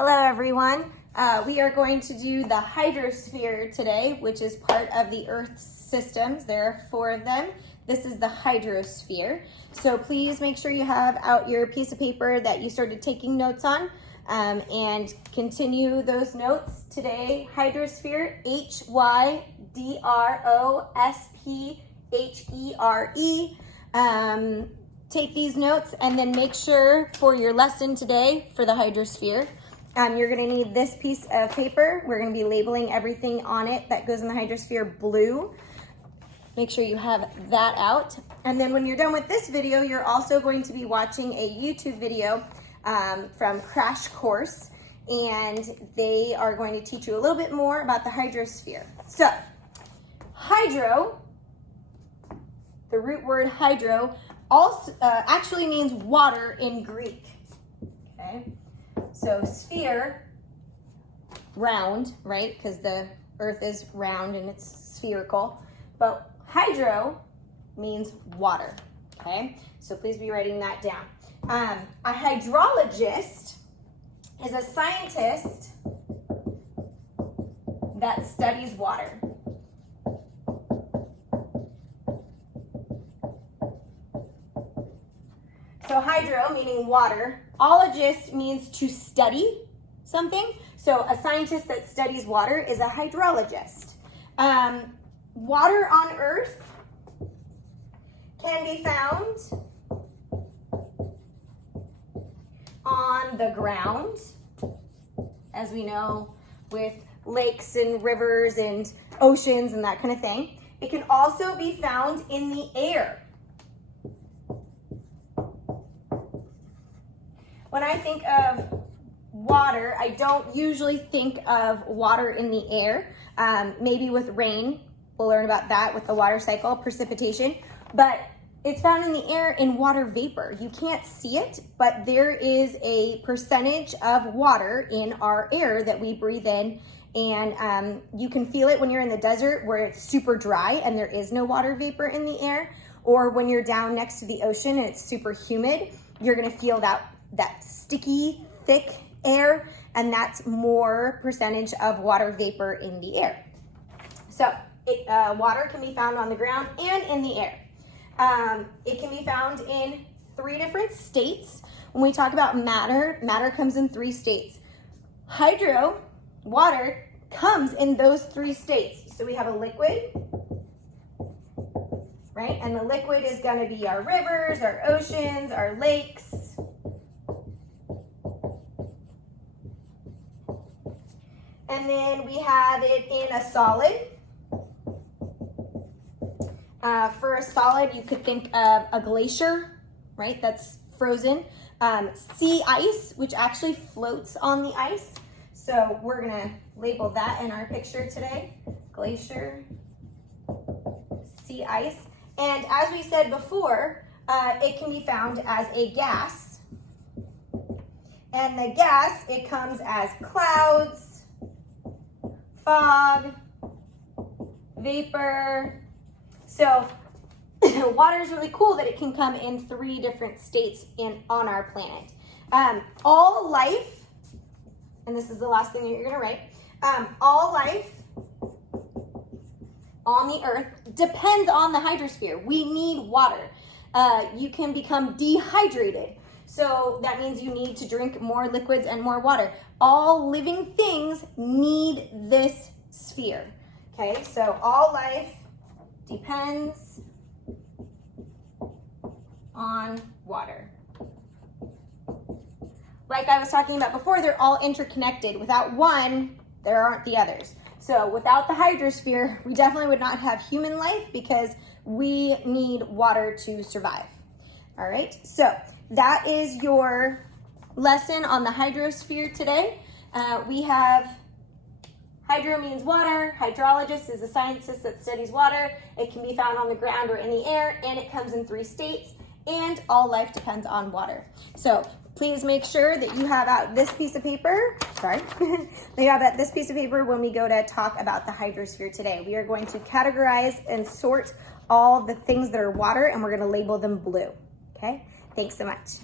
Hello everyone. We are going to do the hydrosphere today, which is part of the Earth systems. There are 4 of them. This is the hydrosphere. So please make sure you have out your piece of paper that you started taking notes on and continue those notes today. Hydrosphere, Hydrosphere. Take these notes and then make sure for your lesson today for the hydrosphere, you're going to need this piece of paper. We're going to be labeling everything on it that goes in the hydrosphere blue. Make sure you have that out. And then when you're done with this video, you're also going to be watching a YouTube video from Crash Course, and they are going to teach you a little bit more about the hydrosphere. So, hydro, the root word hydro, also actually means water in Greek. Okay. So sphere, round, right? Because the earth is round and it's spherical. But hydro means water, okay? So please be writing that down. A hydrologist is a scientist that studies water. So hydro, meaning water. Ologist means to study something. So a scientist that studies water is a hydrologist. Water on Earth can be found on the ground, as we know, with lakes and rivers and oceans and that kind of thing. It can also be found in the air. When I think of water, I don't usually think of water in the air. Maybe with rain, we'll learn about that with the water cycle, precipitation, but it's found in the air in water vapor. You can't see it, but there is a percentage of water in our air that we breathe in, and you can feel it when you're in the desert where it's super dry and there is no water vapor in the air, or when you're down next to the ocean and it's super humid, you're gonna feel that sticky, thick air, and that's more percentage of water vapor in the air. So water can be found on the ground and in the air. It can be found in 3 different states. When we talk about matter, matter comes in 3 states. Hydro, water, comes in those 3 states. So we have a liquid, right? And the liquid is going to be our rivers, our oceans, our lakes. And then we have it in a solid. For a solid, you could think of a glacier, right? That's frozen. Sea ice, which actually floats on the ice. So we're gonna label that in our picture today. Glacier, sea ice. And as we said before, it can be found as a gas. And the gas, it comes as clouds, fog, vapor. So water is really cool that it can come in 3 different states on our planet. All life, and this is the last thing that you're gonna write, all life on the earth depends on the hydrosphere. We need water. You can become dehydrated. So that means you need to drink more liquids and more water. All living things need this sphere. Okay, so all life depends on water. Like I was talking about before, they're all interconnected. Without one, there aren't the others. So without the hydrosphere, we definitely would not have human life because we need water to survive. All right, so that is your lesson on the hydrosphere today. We have hydro means water. Hydrologist is a scientist that studies water. It can be found on the ground or in the air, and it comes in 3 states, and all life depends on water. So please make sure that you have out this piece of paper, we have out this piece of paper when we go to talk about the hydrosphere today. We are going to categorize and sort all the things that are water, and we're gonna label them blue, okay? Thanks so much.